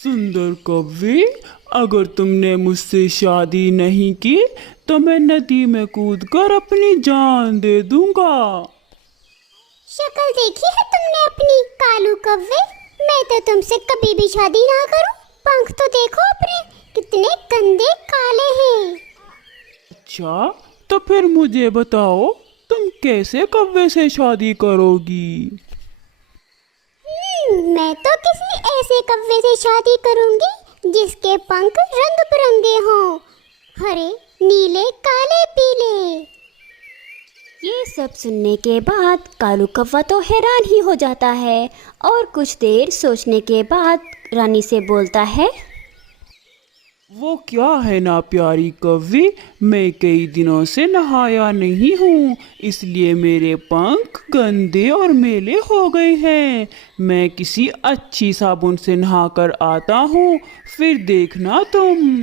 सुंदर कौवे, अगर तुमने मुझसे शादी नहीं की तो मैं नदी में कूदकर अपनी जान दे दूंगा। शक्ल देखी है तुमने अपनी कालू कव्वे? मैं तो तुमसे कभी भी शादी ना करूं। पंख तो देखो अपने, कितने गंदे काले हैं। अच्छा, तो फिर मुझे बताओ, तुम कैसे कौवे से शादी करोगी? मैं तो किसी ऐसे कव्वे से शादी करूंगी जिसके पंख रंग बिरंगे हों, हरे, नीले, काले, पीले। ये सब सुनने के बाद कालू कौवा तो हैरान ही हो जाता है और कुछ देर सोचने के बाद रानी से बोलता है, वो क्या है ना प्यारी कौवी, मैं कई दिनों से नहाया नहीं हूँ, इसलिए मेरे पंख गंदे और मैले हो गए हैं। मैं किसी अच्छी साबुन से नहाकर आता हूँ, फिर देखना तुम।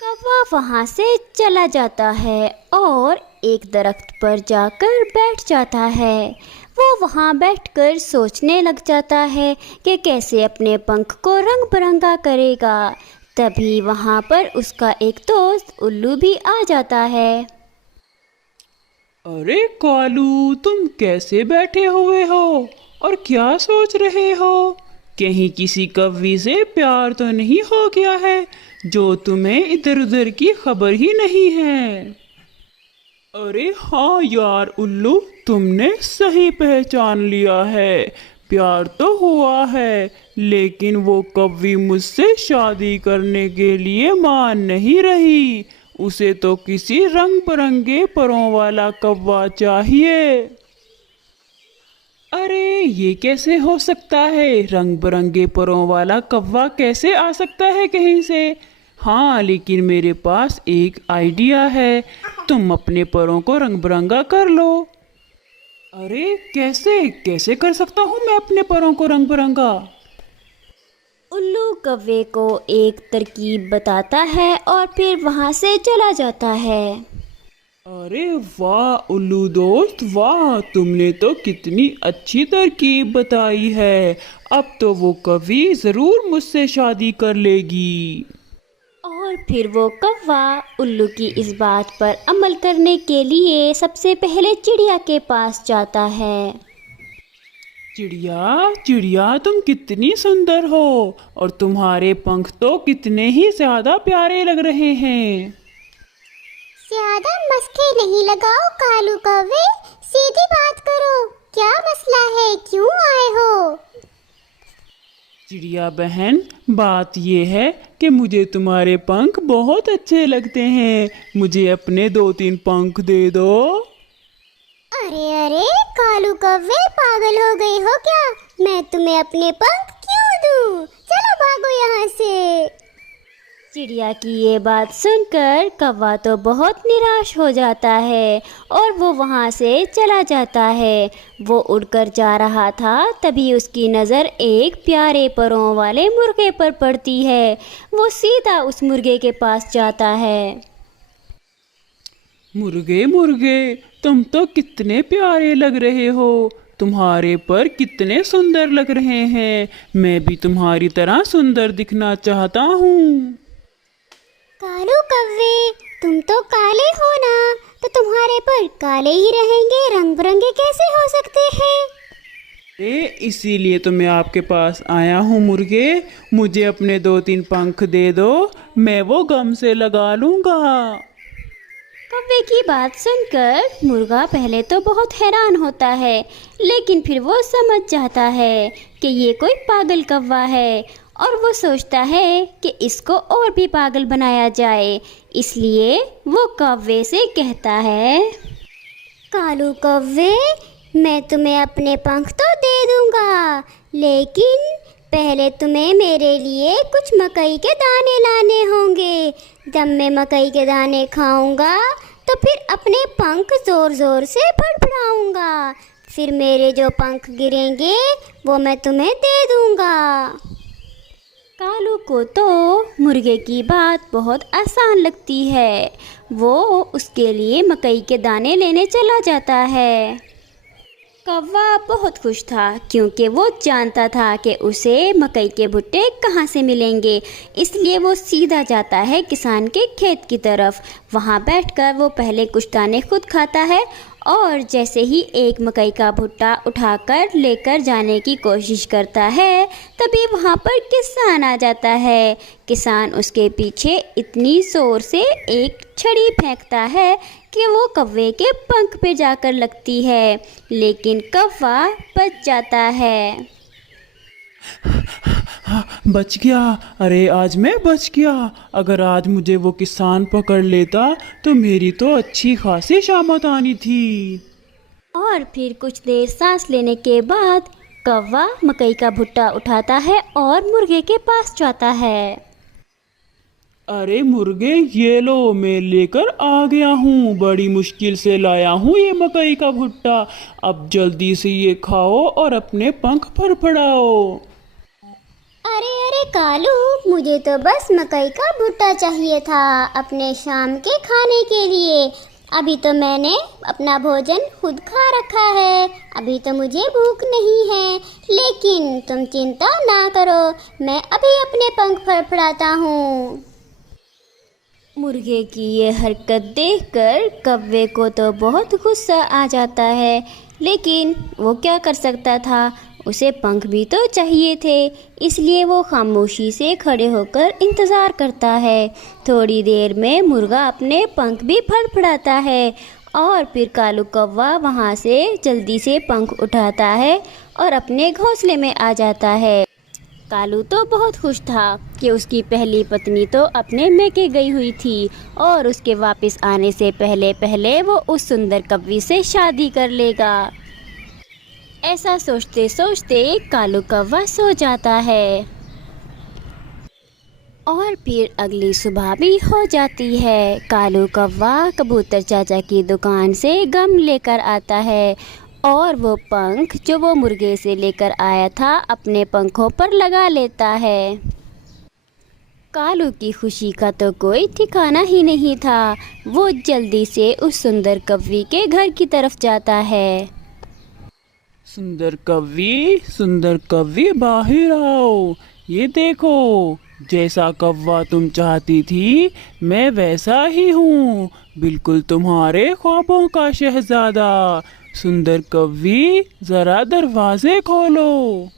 कौवा वहाँ से चला जाता है और एक दरख्त पर जाकर बैठ जाता है। वो वहाँ बैठकर सोचने लग जाता है कि कैसे अपने पंख को रंग बिरंगा करेगा। तभी वहाँ पर उसका एक दोस्त उल्लू भी आ जाता है। अरे कालू, तुम कैसे बैठे हुए हो और क्या सोच रहे हो? कहीं किसी कौवी से प्यार तो नहीं हो गया है जो तुम्हें इधर उधर की खबर ही नहीं है? अरे हाँ यार उल्लू, तुमने सही पहचान लिया है। प्यार तो हुआ है, लेकिन वो कौवी मुझसे शादी करने के लिए मान नहीं रही। उसे तो किसी रंग बिरंगे परों वाला कौवा चाहिए। अरे ये कैसे हो सकता है? रंग बिरंगे परों वाला कौवा कैसे आ सकता है कहीं से? हाँ, लेकिन मेरे पास एक आइडिया है। तुम अपने परों को रंग बिरंगा कर लो। अरे कैसे कैसे कर सकता हूँ मैं अपने परों को रंग बिरंगा? उल्लू कौवे को एक तरकीब बताता है और फिर वहाँ से चला जाता है। अरे वाह उल्लू दोस्त, वाह, तुमने तो कितनी अच्छी तरकीब बताई है। अब तो वो कौवी जरूर मुझसे शादी कर लेगी। और फिर वो कौवा उल्लू की इस बात पर अमल करने के लिए सबसे पहले चिड़िया के पास जाता है। चिड़िया चिड़िया, तुम कितनी सुंदर हो और तुम्हारे पंख तो कितने ही ज्यादा प्यारे लग रहे हैं। ज्यादा मस्के नहीं लगाओ कालू कव्वे, सीधी बात करो। क्या मसला है, क्यों आए हो? चिड़िया बहन, बात ये है कि मुझे तुम्हारे पंख बहुत अच्छे लगते हैं। मुझे अपने 2-3 पंख दे दो। अरे अरे कालू कव्वे, पागल हो गई हो क्या? मैं तुम्हें अपने पंख क्यों दूं? चलो भागो यहाँ से। चिड़िया की ये बात सुनकर कौवा तो बहुत निराश हो जाता है और वो वहाँ से चला जाता है। वो उड़कर जा रहा था, तभी उसकी नज़र एक प्यारे परों वाले मुर्गे पर पड़ती है। वो सीधा उस मुर्गे के पास जाता है। मुर्गे मुर्गे, तुम तो कितने प्यारे लग रहे हो। तुम्हारे पर कितने सुंदर लग रहे हैं। मैं भी तुम्हारी तरह सुंदर दिखना चाहता हूँ। कालू कव्वे, तुम तो काले हो ना, तो तुम्हारे पर काले ही रहेंगे, रंग बिरंगे कैसे हो सकते हैं? इसीलिए तो मैं आपके पास आया हूँ मुर्गे। मुझे अपने 2-3 पंख दे दो, मैं वो गम से लगा लूँगा। कौवे की बात सुनकर मुर्गा पहले तो बहुत हैरान होता है, लेकिन फिर वो समझ जाता है कि ये कोई पागल कौवा है और वो सोचता है कि इसको और भी पागल बनाया जाए। इसलिए वो कौवे से कहता है, कालू कव्वे, मैं तुम्हें अपने पंख तो दे दूंगा, लेकिन पहले तुम्हें मेरे लिए कुछ मकई के दाने लाने होंगे। जब मैं मकई के दाने खाऊंगा तो फिर अपने पंख जोर जोर से फड़फड़ाऊंगा। फिर मेरे जो पंख गिरेंगे वो मैं तुम्हें दे दूंगा। कालू को तो मुर्गे की बात बहुत आसान लगती है। वो उसके लिए मकई के दाने लेने चला जाता है। कौवा बहुत खुश था क्योंकि वो जानता था कि उसे मकई के भुट्टे कहाँ से मिलेंगे। इसलिए वो सीधा जाता है किसान के खेत की तरफ। वहाँ बैठकर वो पहले कुछ दाने खुद खाता है और जैसे ही एक मकई का भुट्टा उठाकर लेकर जाने की कोशिश करता है, तभी वहाँ पर किसान आ जाता है। किसान उसके पीछे इतनी ज़ोर से एक छड़ी फेंकता है कि वो कौवे के पंख पे जाकर लगती है, लेकिन कौवा बच जाता है। बच गया। अरे आज मैं बच गया। अगर आज मुझे वो किसान पकड़ लेता तो मेरी तो अच्छी खासी शामत आनी थी। और फिर कुछ देर सांस लेने के बाद कौवा मकई का भुट्टा उठाता है और मुर्गे के पास जाता है। अरे मुर्गे, ये लो, मैं लेकर आ गया हूँ। बड़ी मुश्किल से लाया हूँ ये मकई का भुट्टा। अब जल्दी से ये खाओ और अपने पंख फड़फड़ाओ। अरे अरे कालू, मुझे तो बस मकई का भुट्टा चाहिए था अपने शाम के खाने के लिए। अभी तो मैंने अपना भोजन खुद खा रखा है, अभी तो मुझे भूख नहीं है। लेकिन तुम चिंता ना करो, मैं अभी अपने पंख फड़फड़ाता हूँ। मुर्गे की ये हरकत देखकर कौवे को तो बहुत गुस्सा आ जाता है, लेकिन वो क्या कर सकता था, उसे पंख भी तो चाहिए थे। इसलिए वो खामोशी से खड़े होकर इंतज़ार करता है। थोड़ी देर में मुर्गा अपने पंख भी फड़फड़ाता है और फिर कालू कौवा वहाँ से जल्दी से पंख उठाता है और अपने घोंसले में आ जाता है। कालू तो बहुत खुश था कि उसकी पहली पत्नी तो अपने मैके गई हुई थी और उसके वापस आने से पहले पहले वो उस सुंदर कौवी से शादी कर लेगा। ऐसा सोचते सोचते कालू कौवा सो जाता है। और फिर अगली सुबह भी हो जाती है। कालू कौवा कबूतर चाचा की दुकान से गम लेकर आता है और वो पंख जो वो मुर्गे से लेकर आया था अपने पंखों पर लगा लेता है। कालू की खुशी का तो कोई ठिकाना ही नहीं था। वो जल्दी से उस सुंदर कौवी के घर की तरफ जाता है। सुंदर कौवी, बाहर आओ। ये देखो, जैसा कौवा तुम चाहती थी मैं वैसा ही हूँ, बिल्कुल तुम्हारे ख्वाबों का शहजादा। सुंदर कौवी, जरा दरवाजे खोलो।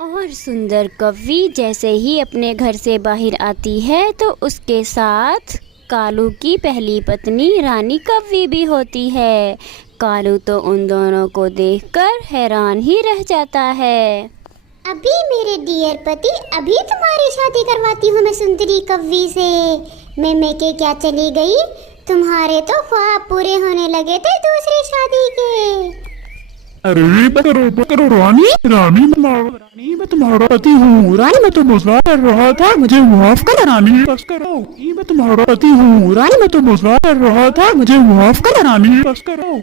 और सुंदर कौवी जैसे ही अपने घर से बाहर आती है तो उसके साथ कालू की पहली पत्नी रानी कौवी भी होती है। कालू तो उन दोनों को देखकर हैरान ही रह जाता है। अभी मेरे डियर पति, अभी तुम्हारी शादी करवाती हूँ मैं सुंदरी कौवी से। मैं मैके क्या चली गई, तुम्हारे तो ख्वाब पूरे होने लगे थे दूसरी शादी के। अरे करो रानी, मैं तुम्हारा पति हूँ। रानी मैं तो मजाक कर रहा था, मुझे माफ कर रानी। बस करो, मैं तुम्हारा पति हूँ। रानी मैं तो मजाक कर रहा था, मुझे माफ कर रानी। बस करो।